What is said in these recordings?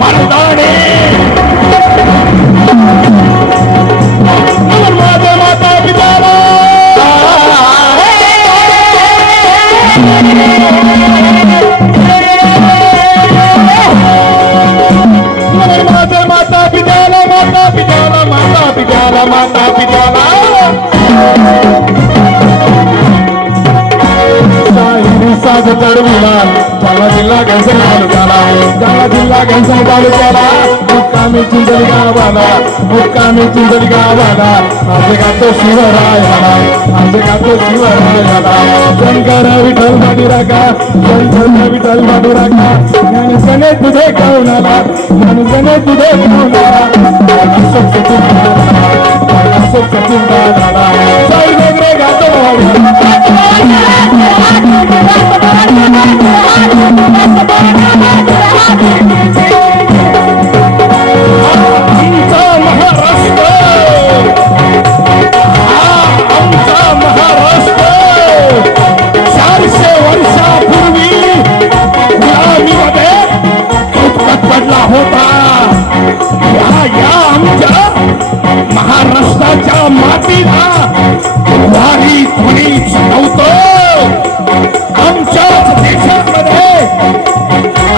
मर्दाने माझ्या माता पित्याला माझ्या माता पित्याला माता पित्याला माता पित्याला माता पित्याला साज चढविला ज्याला जिल्हा घ्यायचा तालुक्याला ज्याला जिल्हा घ्यायचा तालुक्याला मुक्कामी चिंदल गावाला मुक्कामी चिंदल गावाला माझे गातो शिवरायाला माझे गातो शिवरायाला शंकर विठ्ठल माडुराका शंकर विठ्ठल माडुराका ज्ञानसने तुझे गावनाला ज्ञानसने तुझे गावनाला अशोक सचिन अशोक सचिन दादा साई वगैरे गातो. या या आमच्या महाराष्ट्राच्या मातीला उभारी ध्वनी चढवतो आमच्याच देशामध्ये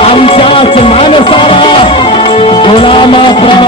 आमच्याच माणसाला गुलामाप्रमाणे